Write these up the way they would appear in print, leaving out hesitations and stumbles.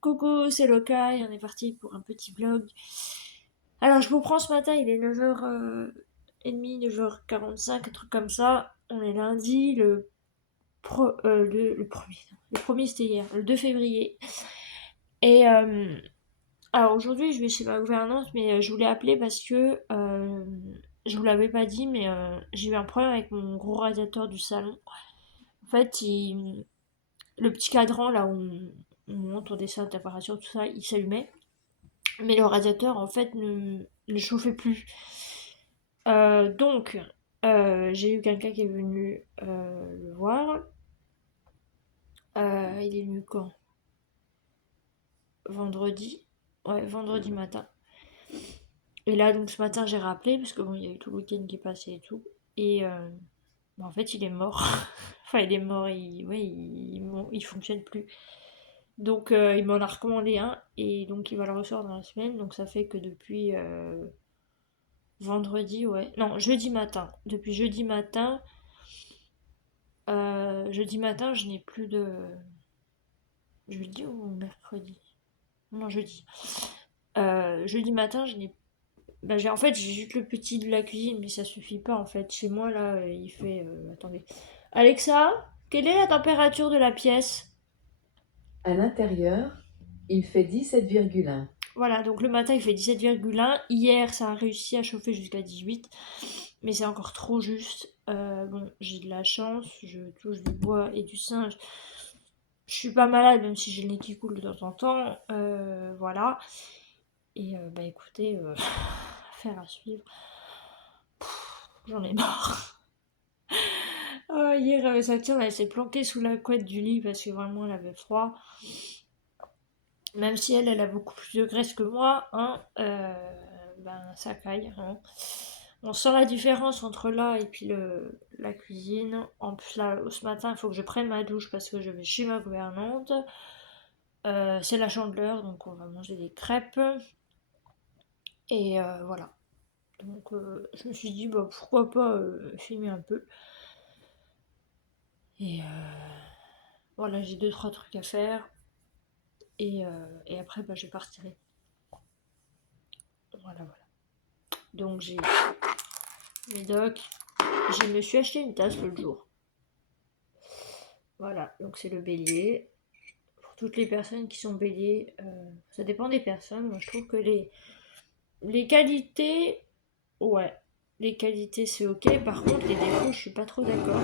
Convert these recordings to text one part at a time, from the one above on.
Coucou, c'est Loka et on est parti pour un petit vlog. Alors je vous prends ce matin, il est 9h30, 9h45, un truc comme ça. On est lundi, le premier. Le premier c'était hier, le 2 février. Et alors aujourd'hui je vais chez ma gouvernante, mais je voulais appeler parce que je vous l'avais pas dit, mais j'ai eu un problème avec mon gros radiateur du salon. En fait, le petit cadran là où on monte, on descend la température, tout ça, il s'allumait. Mais le radiateur en fait ne chauffait plus. Donc j'ai eu quelqu'un qui est venu le voir. Il est venu quand? Vendredi. Ouais, vendredi matin. Et là donc ce matin j'ai rappelé parce que bon il y a eu tout le week-end qui est passé et tout. Et en fait il est mort. Enfin il est mort, il fonctionne plus. Donc il m'en a recommandé un et donc il va le ressortir dans la semaine. Donc ça fait que depuis vendredi, ouais. Non, jeudi matin. Depuis jeudi matin, je n'ai plus de. Jeudi ou mercredi? Non, jeudi. Jeudi matin, je n'ai. Bah, en fait, j'ai juste le petit de la cuisine, mais ça suffit pas en fait. Chez moi, là, il fait. Attendez. Alexa, quelle est la température de la pièce? À l'intérieur, il fait 17,1. Voilà, donc le matin, il fait 17,1. Hier, ça a réussi à chauffer jusqu'à 18. Mais c'est encore trop juste. Bon, j'ai de la chance, je touche du bois et du singe. Je suis pas malade, même si j'ai le nez qui coule de temps en temps. Voilà. Et bah écoutez, affaire à suivre. J'en ai marre. Hier, Saturne, elle s'est planquée sous la couette du lit parce que vraiment elle avait froid. Même si elle a beaucoup plus de graisse que moi, hein, ben ça caille. Hein. On sent la différence entre là et puis la cuisine. En plus, là, ce matin, il faut que je prenne ma douche parce que je vais chez ma gouvernante. C'est la chandeleur, donc on va manger des crêpes. Et voilà. Donc je me suis dit, bah, pourquoi pas filmer un peu. Et voilà, j'ai deux, trois trucs à faire. Et après, bah, je partirai. Voilà, voilà. Donc j'ai mes docs. Je me suis acheté une tasse l'autre jour. Voilà, donc c'est le bélier. Pour toutes les personnes qui sont béliers, ça dépend des personnes. Moi, je trouve que les qualités, ouais, les qualités c'est ok. Par contre, les défauts, je suis pas trop d'accord.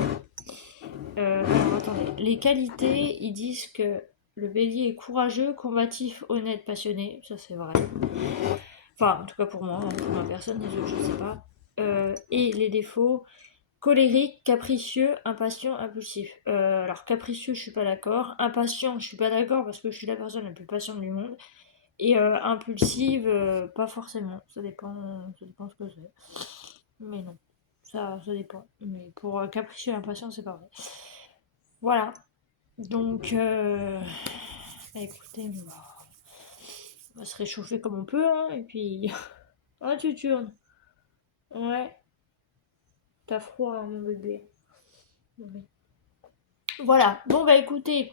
Alors attendez, les qualités, ils disent que le bélier est courageux, combatif, honnête, passionné. Ça, c'est vrai. Enfin, en tout cas pour moi, hein, pour ma personne, les autres, je sais pas. Et les défauts, colérique, capricieux, impatient, impulsif. Alors capricieux, je suis pas d'accord. Impatient, je suis pas d'accord parce que je suis la personne la plus patiente du monde. Et impulsive, pas forcément. Ça dépend ce que c'est. Mais non, ça dépend. Mais pour capricieux et impatient, c'est pas vrai. Voilà. Donc, bah, écoutez, on va se réchauffer comme on peut, hein, et puis... Ah, tu tournes. Ouais, t'as froid, hein, mon bébé. Ouais. Voilà. Bon, bah écoutez,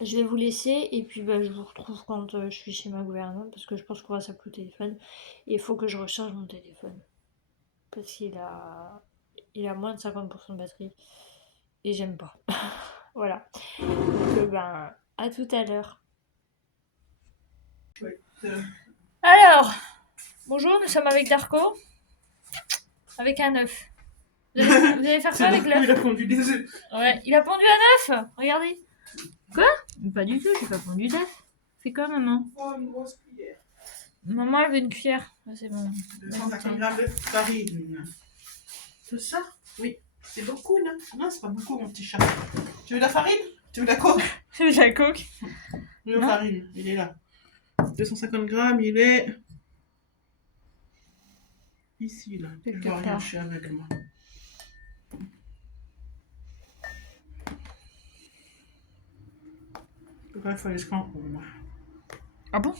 je vais vous laisser et puis bah, je vous retrouve quand je suis chez ma gouvernante parce que je pense qu'on va s'appeler au téléphone et il faut que je recharge mon téléphone parce il a moins de 50% de batterie et j'aime pas. Voilà. Donc ben à tout à l'heure. Alors, bonjour, nous sommes avec Darko avec un œuf. Vous allez faire quoi avec l'œuf? Il a pondu des œufs. Ouais, il a pondu un œuf. Regardez. Quoi? Pas du tout, j'ai pas pondu d'œuf. Fais quoi, maman? Oh, une grosse cuillère. Maman, elle veut une cuillère. Ah, c'est bon. 250 grammes de farine. C'est ça? Oui. C'est beaucoup, non? Non, c'est pas beaucoup, mon petit chat. Tu veux de la farine? Tu veux de la coke? C'est de la coke. Le Non. farine, il est là. 250 grammes, il est ici, là. Je Quelque vois rien, part. je suis aveugle, moi. Il faut aller se rendre, moi. Ah bon?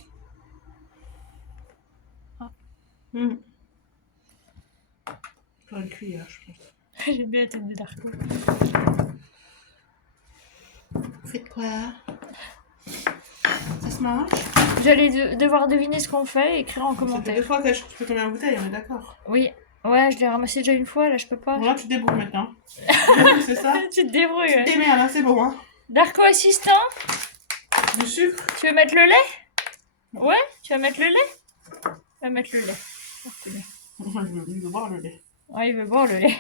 Faire une cuillère, je pense. J'aime bien la tête de Darko. Faites quoi? Ça se mange. Vous allez devoir deviner ce qu'on fait et écrire en Ça fait commentaire. 2 fois que je peux tomber en bouteille, on est d'accord. Oui. Ouais, je l'ai ramassé déjà une fois, là je peux pas. Bon, là, tu te débrouilles maintenant. C'est ça? Tu te débrouilles. Tu Ouais. te démerdes, hein, c'est bon, hein. Darko assistant, Du sucre. tu veux mettre le lait? Ouais, tu vas mettre le lait? Tu vas mettre le lait. Il veut boire le lait. Ouais, il veut boire le lait.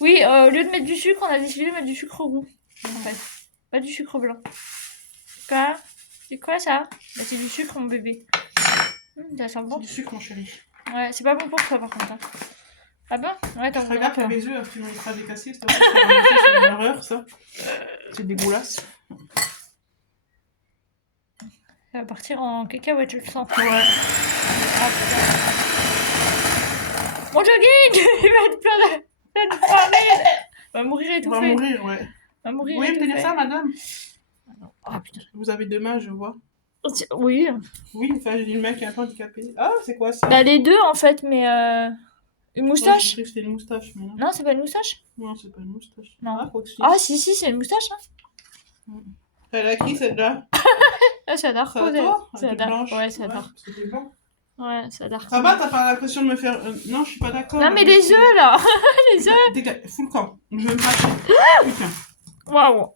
Oui, au lieu de mettre du sucre, on a décidé de mettre du sucre roux. En fait. Pas du sucre blanc. Quoi? C'est quoi ça? Bah, c'est du sucre, mon bébé. Ça sent bon. Du sucre, mon chéri. Ouais, c'est pas bon pour toi par contre. Hein. Ah bon? Ouais, t'en veux Regarde pas. pour mes œufs, sinon il sera décassé. C'est une horreur, ça. C'est dégueulasse. Ça va partir en cacahuète, je le sens. Ouais. Ah, putain. Mon jogging! Il va être plein de farine. Va mourir On va étouffé. mourir, ouais. Va Vous mourir pouvez me tenir étouffé. ça, madame? Ah putain. Vous avez 2 mains, je vois. Oui. Oui, enfin, j'ai une main qui est un peu handicapée. Ah, c'est quoi ça? Bah les deux en fait, mais une Ouais, moustache? j'ai cru que c'était une moustache, mais non. Non, c'est pas une moustache? Non, c'est pas une moustache. Non. Ah, quoi que ce Ah soit. si, c'est une moustache. Hein. Elle a qui, celle-là? Ah, c'est à Darko. Ça va toi? C'est à Elle est Darko. blanche. Ouais, c'est à Darko. C'était blanc. Ouais, c'est à Darko. Ça va, t'as pas l'impression de me faire... Non, je suis pas d'accord. Non mais les œufs là. Les œufs. Fous le camp. Je vais me fâcher. Putain. Waouh.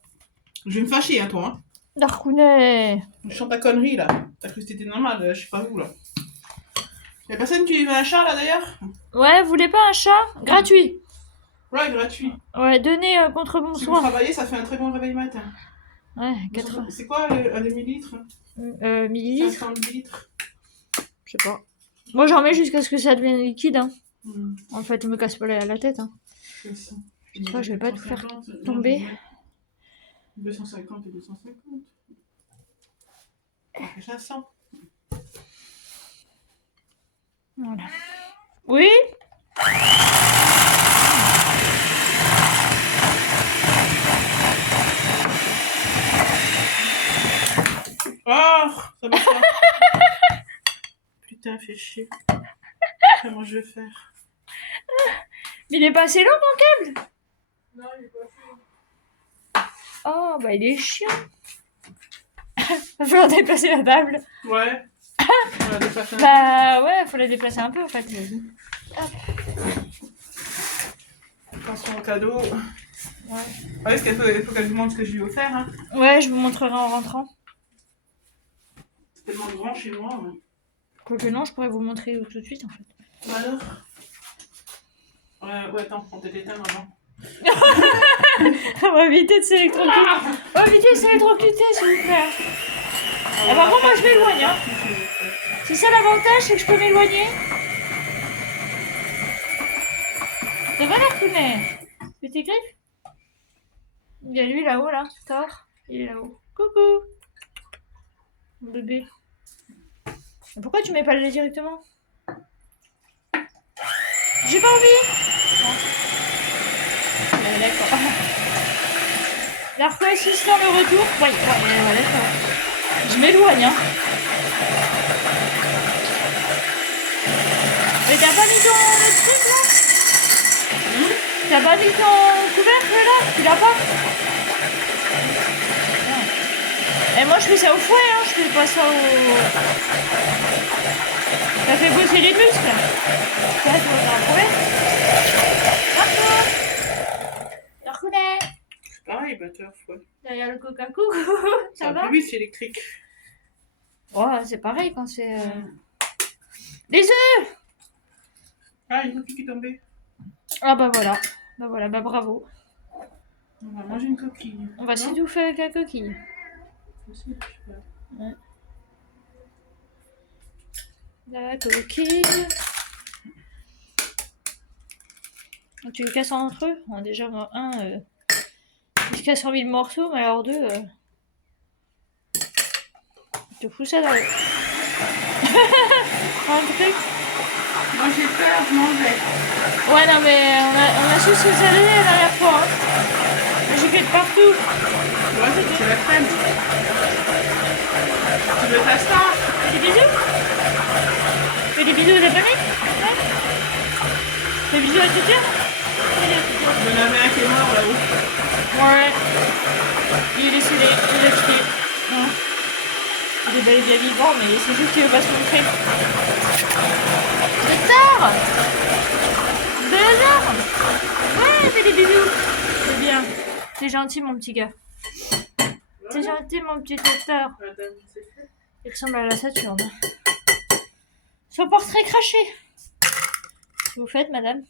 Je vais me fâcher, hein, toi. Hein. Darkounet. Je chante ta connerie, là. T'as cru que c'était normal, je sais pas où, là. Y'a personne qui veut un chat, là, d'ailleurs? Ouais, vous voulez pas un chat? Gratuit. Ouais, gratuit. Ouais, donné contre bon Si vous soin. travaillez, ça fait un très bon réveil matin. Ouais, 80 C'est quoi, un demi-litre? millilitres. 500 millilitres. Je sais pas. Moi j'en mets jusqu'à ce que ça devienne liquide. Hein. Hmm, En fait, je me casse pas la tête. Hein. c'est ça. Je vais pas te faire 250, tomber. 250 et 250. Ça fait 500. Voilà. Oui. Oh, ça marche pas. Putain, fait chier. Comment je vais faire? Il est passé long ton câble? Non, il est pas fait. Oh, bah il est chiant. Va falloir déplacer la table. Ouais. On va dépasser un Bah ouais, faut la déplacer un peu en fait. peu. Attention au cadeau. Ouais. Ah, est-ce il faut qu'elle vous montre ce que je lui ai offert, hein. Ouais, je vous montrerai en rentrant. C'est tellement grand chez moi. Ouais. Quoique non, je pourrais vous montrer tout de suite en fait. Bah alors? Ouais, attends, on t'éteint avant. On va éviter de s'électrocuter. On va éviter de s'électrocuter s'il vous plaît. Ah, par contre, moi je m'éloigne. Hein. C'est ça l'avantage, c'est que je peux m'éloigner. Ça va Darkounet? C'est tes griffes? Il y a lui là-haut là, Thor. Il est là-haut. Coucou. Mon bébé. Mais pourquoi tu mets pas le lait directement? J'ai pas envie. D'accord. Darko assistant le retour. Ouais, d'accord. Je m'éloigne, hein. Mais t'as pas mis ton le truc là? T'as pas mis ton couvercle là? Tu l'as pas? Et moi je fais ça au fouet, hein. Je fais pas ça au... Ça fait bosser les muscles. Ça, tu vas t'en trouver. Darko! Darkounet! C'est pareil, batteur, ouais. Derrière le coca coucou, ça va? Oui, c'est électrique. Ouais, c'est pareil quand c'est... Les œufs! Ah, une coquille qui est tombée. Ah bah voilà, bah bravo. On va manger une coquille. On va Non? s'étouffer avec la coquille. Aussi, je sais pas. Ouais. La coquille. Donc, tu les casses entre eux. Bon, déjà, moi, un, il se casse en 1000 morceaux, mais alors deux, je te fous ça dans le... un truc. Moi j'ai peur, je mangeais. Ouais, non, mais on a su ce que ça donnait la dernière fois. Hein. J'ai fait de partout. Ouais, c'est la crème. Tu veux faire ça? Fais des bisous? Fais des bisous à la famille? Ouais. Fais des bisous à Tutu? Il y en avait un qui est mort là-haut. Ouais. Il est décédé, il est tué. Il est bel et bien vivant, mais c'est juste qu'il veut pas se montrer. Docteur 2 heures. Ouais, fais des bisous. C'est bien. C'est gentil, mon petit gars. C'est gentil, mon petit docteur. Madame, c'est fait. Il ressemble à la Saturne. Son portrait craché. Qu'est-ce que vous faites, madame?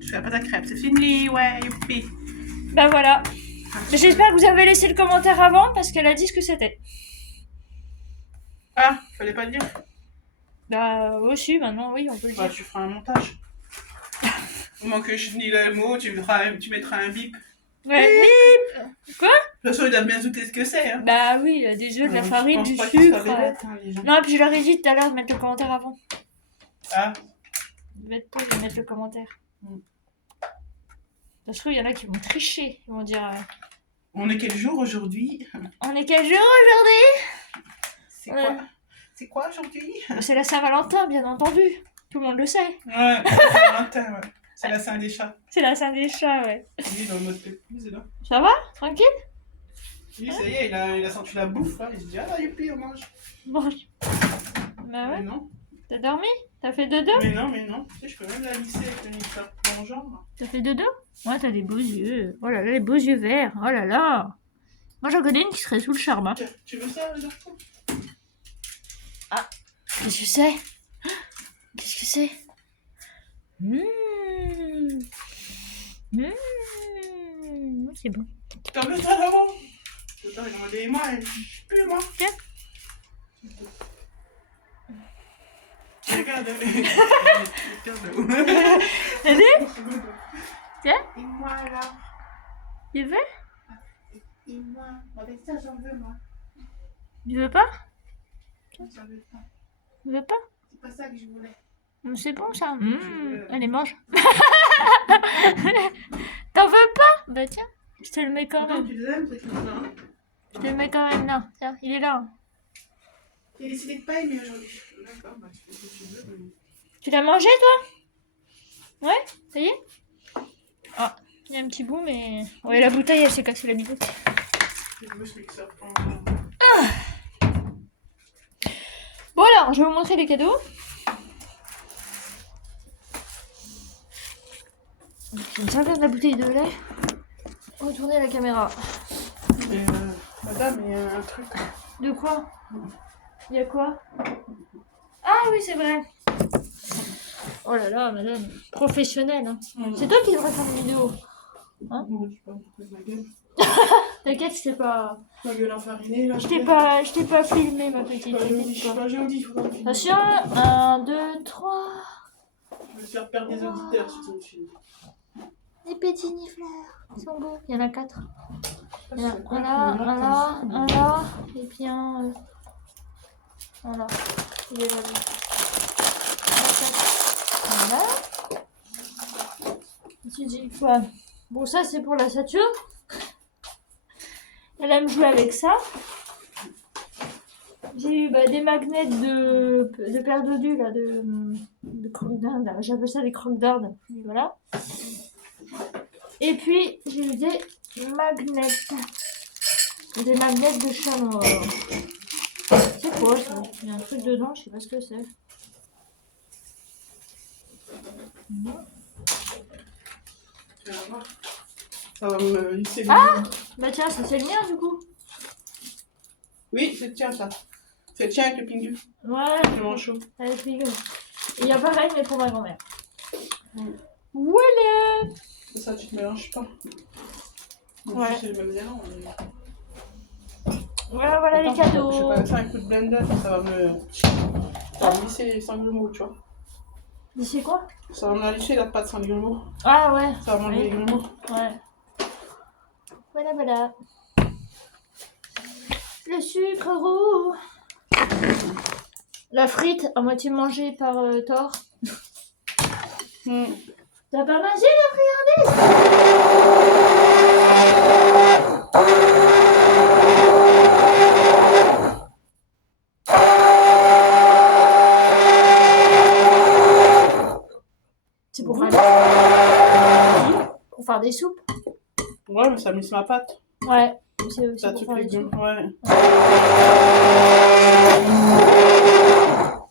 Je fais la pâte à crêpes, c'est fini, ouais, youpi. Bah voilà. J'espère que vous avez laissé le commentaire avant parce qu'elle a dit ce que c'était. Ah, fallait pas le dire. Bah aussi, maintenant oui, on peut le Bah, dire. tu feras un montage. Au moins que je dis le mot, tu mettras un bip. Ouais. Quoi? De toute façon, ils doivent bien douter ce que c'est. Hein. Bah oui, il y a des œufs, de la Je farine, pense du pas qu'ils soient sucre. bêtes, hein, les gens. Non, puis je leur ai dit tout à l'heure de mettre le commentaire avant. Ah, De mettre le commentaire. Ça se trouve, il y en a qui vont tricher. Ils vont dire on est quel jour aujourd'hui? on est quel jour aujourd'hui? C'est Ouais. quoi? C'est quoi aujourd'hui? C'est la Saint-Valentin, bien entendu. Tout le monde le sait. Ouais, c'est Saint-Valentin, ouais. C'est la Saint des chats. C'est la Saint des chats, ouais. Il est dans le mode épouse, là. Ça va? Tranquille? Lui, ça y est, il a senti la bouffe, là. Il se dit, ah, youpi, on mange. Bon. Bah Mais ouais. non, T'as dormi? T'as fait dodo? mais non. Tu sais, je peux même la lisser avec le mixeur dans mon genre. T'as fait dodo? Ouais, t'as des beaux yeux. Oh là là, les beaux yeux verts. Oh là là. Moi, j'en connais une qui serait sous le charme. Hein. Tiens, tu veux ça, le garçon? Qu'est-ce que c'est? Qu'est-ce que c'est? C'est bon. T'en veux ça d'avant? Attends, regardez-moi, je pue, moi. Tiens. Regarde. T'as vu? Tiens. Et moi, là. Tu veux? Et moi. Avec ça, j'en veux, moi. Tu veux pas? J'en veux pas. Tu veux pas? C'est pas ça que je voulais. C'est bon ça. Allez, mange. T'en veux pas? Bah tiens, je te le mets quand Attends, même. tu les aimes, c'est comme ça, hein? Je te le mets quand même là. Tiens, il est là. J'ai décidé de pas aimer aujourd'hui. D'accord, bah tu fais ce que tu veux. Mais... Tu l'as mangé toi? Ouais, ça y est? Ah, il y a un petit bout, mais. Ouais, la bouteille elle s'est cassée la bouteille. Je veux ce mixeur. Bon alors, je vais vous montrer les cadeaux. Je vais me servir de la bouteille de lait. Retournez la caméra. Et madame, il y a un truc. De quoi? Il y a quoi? Ah oui, c'est vrai. Oh là là, madame. Professionnelle. Hein. C'est toi qui devrais faire une vidéo. Hein? Non, je sais pas, ma gueule. T'inquiète, je t'ai pas... Ma gueule enfarinée, là. Je t'ai pas filmé, ma petite. Je suis pas joli, faut pas me filmer. Attention, 1, 2, 3. Je vais te faire perdre des auditeurs si tu me filmes. Les petits nifleurs. Ils sont beaux. Il y en a 4. Il y en a C'est quoi, un là, le un là, un là, et puis un là. Il est là. Voilà. Tu dis quoi? Bon, ça c'est pour la Saturne. Elle aime jouer avec ça. J'ai eu des magnets de paire d'odus là, de croque-dinde. J'appelle ça des croque-dinde. Voilà. Et puis j'ai eu des magnets. Des magnets de chat noir. C'est quoi ça? Il y a un truc dedans, je sais pas ce que c'est. Ça va me lisser. Ah! Bah tiens, ça c'est le mien du coup. Oui, c'est le tien, ça. C'est le tien avec le pingu. Ouais. Le manchot. Avec les gars. Et il y a pareil, mais pour ma grand-mère. Voilà! C'est ça, tu te mélanges pas. Donc, Ouais. c'est le même élan. Voilà, voilà les Attends, cadeaux. Je vais pas faire un coup de blender, ça va me lisser les sanglements, tu vois. C'est quoi? Ça va me la lisser la pâte sans grumeaux. Ah ouais. Ça va m'enlever les grumeaux. Ouais. Voilà, voilà. Le sucre roux. La frite à moitié mangée par Thor. T'as pas mangé la friandise? C'est pour faire des soupes. Ouais, mais ça me lisse ma pâte. Ouais. c'est aussi T'as pour toutes faire les les bulles. sous. Ouais.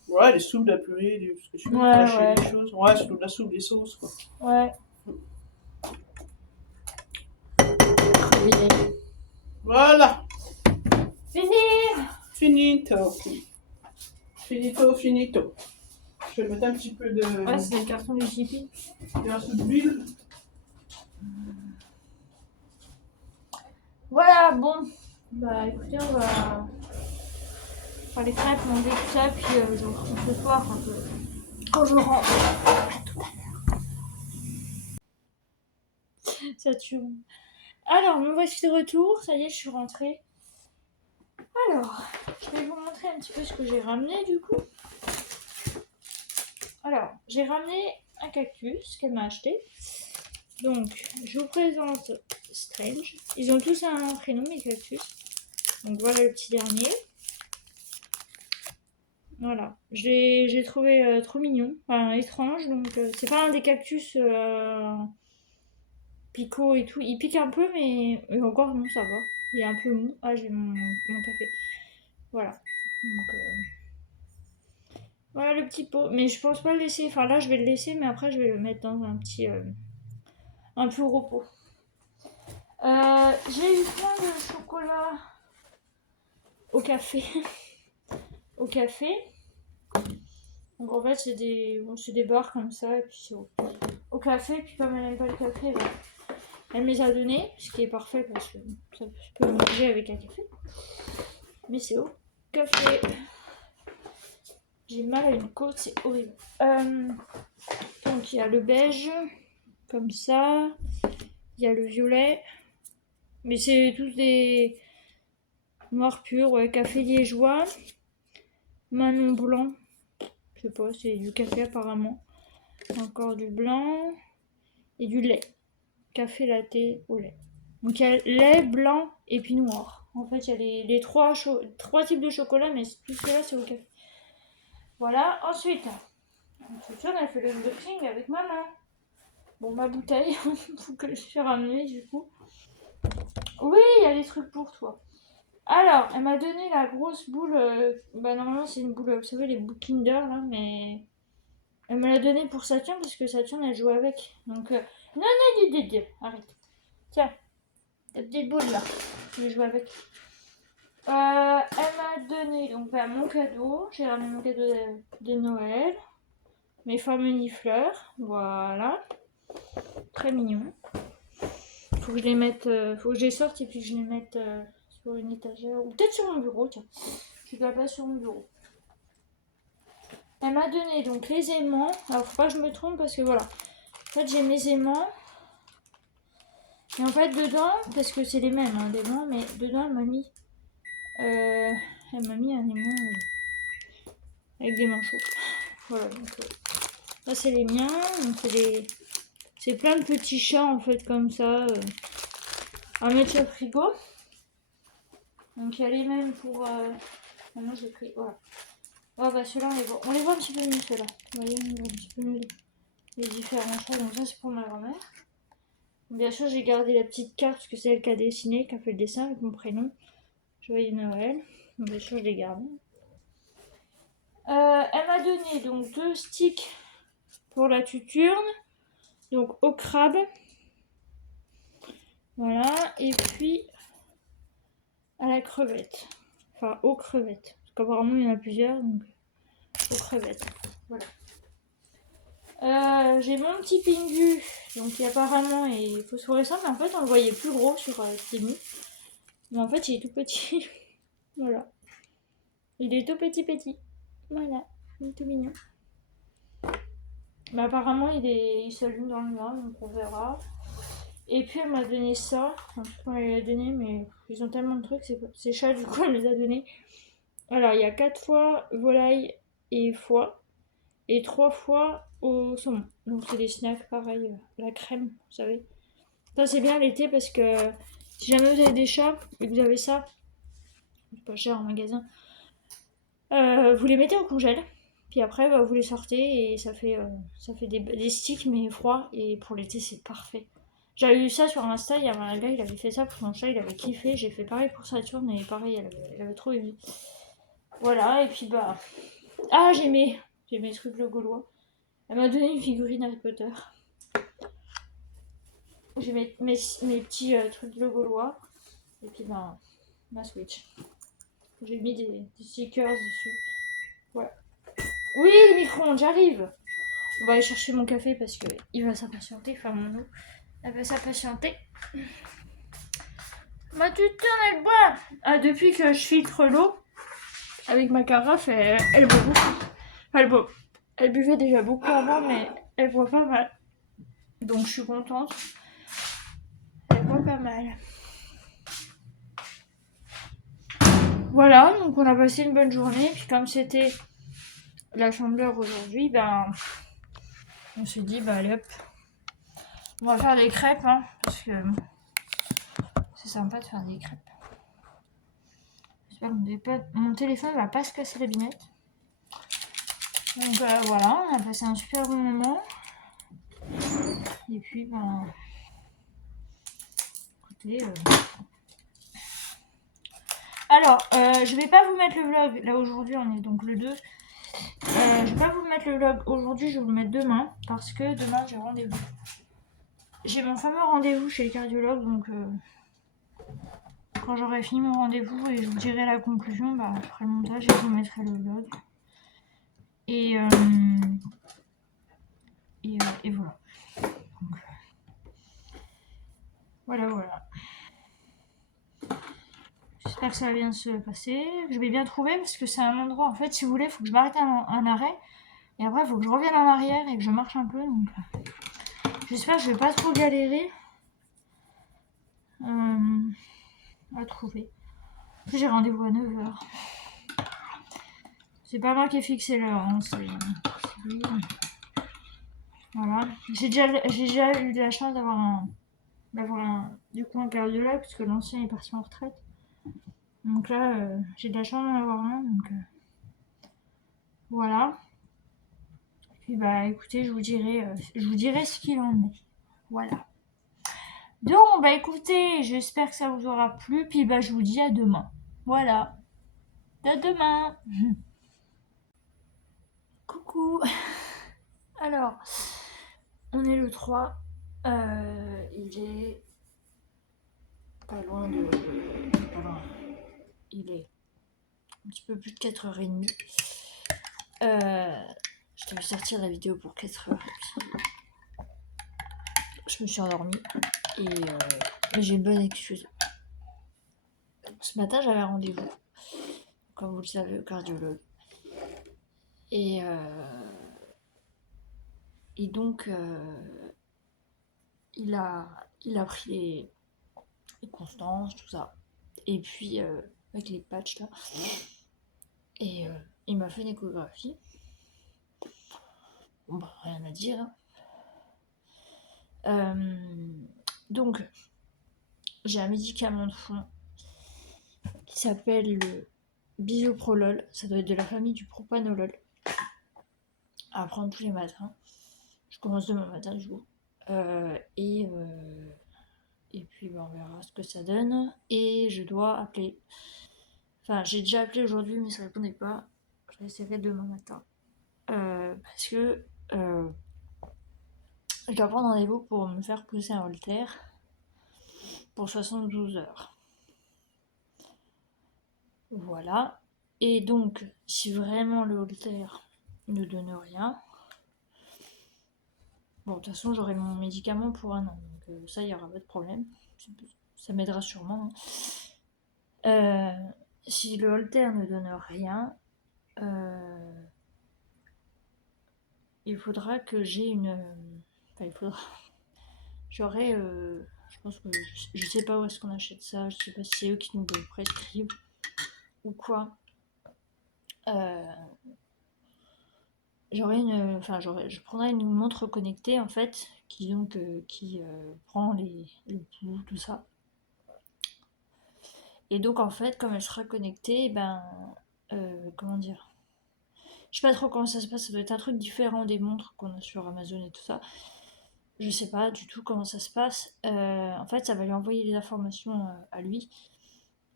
Ouais, les soupes, la purée, ce que tu veux, Ouais, hacher ouais. les choses. Ouais, c'est de la soupe, des sauces, quoi. Ouais. Crevé. Voilà, Fini. finito. Finito, finito. Je vais mettre un petit peu de, Ouais, c'est le carton du Jiffy. un peu d'huile. Voilà, bon. Bah écoutez, on va faire les crêpes, manger tout ça, puis je vous retrouve ce soir quand je rentre. Ça tue. Alors, me voici de retour. Ça y est, je suis rentrée. Alors, je vais vous montrer un petit peu ce que j'ai ramené du coup. Alors, j'ai ramené un cactus qu'elle m'a acheté. Donc, je vous présente Strange. Ils ont tous un prénom, mes cactus. Donc, voilà le petit dernier. Voilà. J'ai trouvé trop mignon. Enfin, étrange. Donc, c'est pas un des cactus picots et tout. Il pique un peu, mais encore non, ça va. Il est un peu mou. Ah, j'ai mon café. Voilà. Donc, voilà le petit pot. Mais je pense pas le laisser. Enfin, là, je vais le laisser, mais après, je vais le mettre dans un petit. Un peu repos. J'ai eu plein de chocolat au café. Au café. Donc en fait c'est des barres comme ça et puis c'est au café. Puis comme elle n'aime pas le café, bah, elle me les a donnés, ce qui est parfait parce que ça peut manger avec un café. Mais c'est au café. J'ai mal à une côte, c'est horrible. Donc il y a le beige, comme ça. Il y a le violet. Mais c'est tous des noirs purs, ouais, café liégeois. Manon blanc. Je sais pas, c'est du café apparemment. Encore du blanc. Et du lait. Café latte au lait. Donc il y a lait, blanc et puis noir. En fait, il y a les trois types de chocolat, mais tout cela c'est au café. Voilà, ensuite, on a fait le unboxing avec maman. Bon, ma bouteille, faut que je suis ramenée du coup. Oui, il y a des trucs pour toi. Alors, elle m'a donné la grosse boule. Bah, normalement, c'est une boule, vous savez, les boules Kinder là, mais. Elle me l'a donné pour Saturne parce que Saturne elle joue avec. Donc, non, arrête. Tiens, la petite boule là. Je vais jouer avec. Elle m'a donné donc bah, mon cadeau. J'ai ramené mon cadeau de Noël. Mes fameux fleurs. Voilà. Très mignon. Faut que je les mette. Faut que je les sorte et puis que je les mette sur une étagère. Ou peut-être sur mon bureau, tiens. Je dois pas sur mon bureau. Elle m'a donné donc les aimants. Alors faut pas que je me trompe parce que voilà. En fait j'ai mes aimants. Et en fait dedans, parce que c'est les mêmes hein, d'aimants, mais dedans elle m'a mis un aimant avec des manchots. Voilà, donc ça c'est les miens. Donc c'est plein de petits chats en fait comme ça à mettre sur le frigo. Donc il y a les mêmes pour. Maintenant j'ai pris. Voilà. Oh bah ceux-là on les voit un petit peu mieux ceux-là. Vous voyez, on voit un petit peu mieux les différents chats. Donc ça c'est pour ma grand-mère. Bien sûr j'ai gardé la petite carte parce que c'est elle qui a dessiné, qui a fait le dessin avec mon prénom. Joyeux Noël. Donc bien sûr je l'ai gardé. Elle m'a donné donc 2 sticks pour la tuturne. Donc au crabe. Voilà. Et puis à la crevette. Enfin aux crevettes. Parce qu'apparemment il y en a plusieurs. Donc aux crevettes. Voilà. J'ai mon petit Pingu. Donc qui apparemment est phosphorescent. Mais en fait on le voyait plus gros sur Temu. Mais en fait il est tout petit. Voilà. Il est tout petit. Voilà. Il est tout mignon. Mais apparemment il s'allume dans le noir. Donc on verra. Et puis elle m'a donné ça. Enfin, je sais pas comment elle l'a donné, mais ils ont tellement de trucs, c'est chat du coup elle me les a donné. Alors il y a 4 fois volaille et foie. Et 3 fois au saumon. Donc c'est des snacks pareil, la crème, vous savez. Ça c'est bien l'été parce que si jamais vous avez des chats et que vous avez ça, c'est pas cher en magasin, vous les mettez au congèle. Puis après bah, vous les sortez et ça fait des sticks mais froids. Et pour l'été c'est parfait. J'avais vu ça sur Insta, il y avait un gars, il avait fait ça pour son chat, il avait kiffé. J'ai fait pareil pour Saturne et pareil, elle avait trop aimé. Voilà, et puis bah. Ah, j'ai mes trucs le Gaulois. Elle m'a donné une figurine Harry Potter. J'ai mes petits trucs le Gaulois. Et puis bah, ma Switch. J'ai mis des stickers dessus. Ouais. Oui, le micro-ondes, j'arrive. On va aller chercher mon café parce que il va s'impatienter. Enfin, mon eau, elle va s'impatienter. Ma tutelle, elle boit. Ah, depuis que je filtre l'eau avec ma carafe, elle boit beaucoup. Elle buvait déjà beaucoup avant, mais elle boit pas mal. Donc je suis contente. Elle boit pas mal. Voilà, donc on a passé une bonne journée. Puis comme c'était la chandeleur aujourd'hui, ben on s'est dit, bah allez hop, on va faire des crêpes, hein, parce que c'est sympa de faire des crêpes. J'espère que mon téléphone va pas se casser la binette. Donc voilà, on a passé un super bon moment. Et puis, ben, écoutez. Alors, je vais pas vous mettre le vlog. Là aujourd'hui, on est donc le 2. Je vais pas vous mettre le vlog aujourd'hui, je vais vous le mettre demain. Parce que demain, j'ai rendez-vous. J'ai mon fameux rendez-vous chez le cardiologue. Donc, quand j'aurai fini mon rendez-vous et je vous dirai la conclusion, bah, je ferai le montage et je vous mettrai le vlog. Et voilà. Donc, voilà. J'espère que ça va bien se passer. Je vais bien trouver parce que c'est un endroit, en fait, si vous voulez, il faut que je m'arrête un arrêt. Et après, il faut que je revienne en arrière et que je marche un peu. Donc, j'espère que je vais pas trop galérer à trouver. En plus, j'ai rendez-vous à 9h. C'est pas moi qui ai fixé l'heure, hein, c'est lui. Voilà. J'ai déjà eu de la chance d'avoir un cardiologue parce que l'ancien est parti en retraite. Donc là, j'ai de la chance d'en avoir un. Donc voilà. Puis bah écoutez, je vous dirai ce qu'il en est. Voilà. Donc bah écoutez, j'espère que ça vous aura plu. Puis bah je vous dis à demain. Voilà. À demain. Coucou. Alors, on est le 3. Il est pas loin de. Pas loin. Il est un petit peu plus de 4h30. Je devais sortir la vidéo pour 4h. Puis je me suis endormie. Mais j'ai une bonne excuse. Ce matin, j'avais rendez-vous. Comme vous le savez, au cardiologue. Et donc, il a pris les constances, tout ça. Et puis, avec les patchs là. Et il m'a fait une échographie. Bon, bah, rien à dire. Donc, j'ai un médicament de fond qui s'appelle le bisoprolol. Ça doit être de la famille du propanolol. À prendre tous les matins. Je commence demain matin, du coup. Et puis on verra ce que ça donne. Et je dois appeler. Enfin, j'ai déjà appelé aujourd'hui, mais ça répondait pas. Je vais essayer demain matin. Parce que je dois prendre rendez-vous pour me faire pousser un haltère pour 72 heures. Voilà. Et donc, si vraiment le haltère ne donne rien, bon, de toute façon, j'aurai mon médicament pour un an. Donc ça, il n'y aura pas de problème. Ça m'aidera sûrement. Si le haltère ne donne rien, il faudra que j'ai une... Enfin, il faudra... J'aurai... je pense que... Je sais pas où est-ce qu'on achète ça. Je sais pas si c'est eux qui nous le prescrivent ou quoi. Je prendrai une montre connectée en fait qui prend le pouls, tout ça. Et donc en fait, comme elle sera connectée, comment dire, je sais pas trop comment ça se passe, ça doit être un truc différent des montres qu'on a sur Amazon et tout ça. Je sais pas du tout comment ça se passe. En fait, ça va lui envoyer les informations à lui,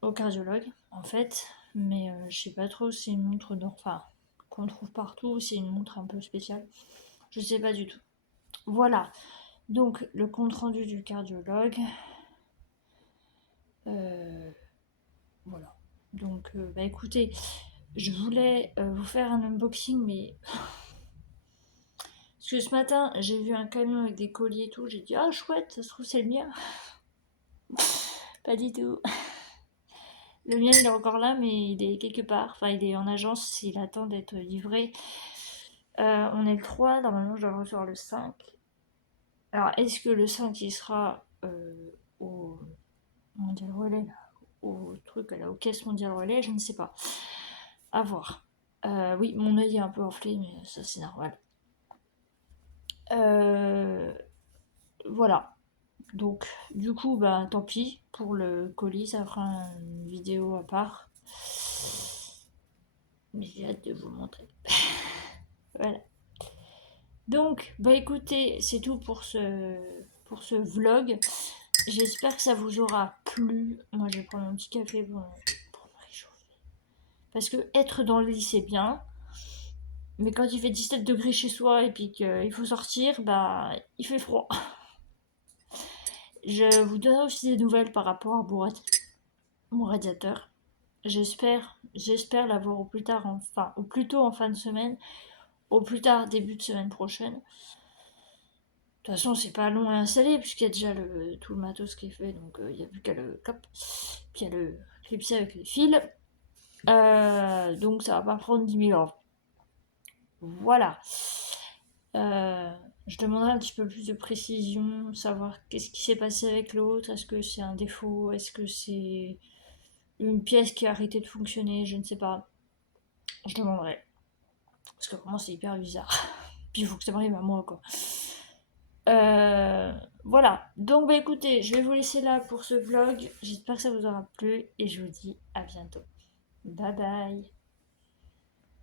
au cardiologue, en fait. Mais je sais pas trop si c'est une montre enfin, qu'on trouve partout, ou c'est une montre un peu spéciale. Je sais pas du tout. Voilà. Donc, le compte rendu du cardiologue. Voilà. Donc, bah écoutez, je voulais vous faire un unboxing, mais parce que ce matin, j'ai vu un camion avec des colis et tout, j'ai dit ah chouette, ça se trouve c'est le mien. Pas du tout. Le mien il est encore là, mais il est quelque part. Enfin, il est en agence, il attend d'être livré. On est le 3, normalement je dois le recevoir le 5. Alors, est-ce que le 5 il sera au Mondial Relais là, au truc là, aux caisses Mondial Relais, je ne sais pas. À voir. Oui, mon œil est un peu enflé, mais ça c'est normal. Voilà. Donc, du coup, bah tant pis pour le colis, ça fera une vidéo à part. Mais j'ai hâte de vous montrer. Voilà. Donc, bah écoutez, c'est tout pour ce vlog. J'espère que ça vous aura plu. Moi, je vais prendre un petit café pour me réchauffer. Parce que être dans le lit, c'est bien. Mais quand il fait 17 degrés chez soi et puis qu'il faut sortir, bah il fait froid. Je vous donnerai aussi des nouvelles par rapport à mon radiateur. J'espère l'avoir au plus tard, enfin, au plus tôt en fin de semaine, au plus tard début de semaine prochaine. De toute façon, c'est pas long à installer puisqu'il y a déjà tout le matos qui est fait, donc il n'y a plus qu'à le cop, puis à le clipser avec les fils. Donc ça va pas prendre 10 000 euros. Voilà. Je demanderai un petit peu plus de précision, savoir qu'est-ce qui s'est passé avec l'autre, est-ce que c'est un défaut, est-ce que c'est une pièce qui a arrêté de fonctionner, je ne sais pas. Je demanderai. Parce que vraiment c'est hyper bizarre. Puis il faut que ça m'arrive à moi quoi. Voilà. Donc bah écoutez, je vais vous laisser là pour ce vlog. J'espère que ça vous aura plu et je vous dis à bientôt. Bye bye.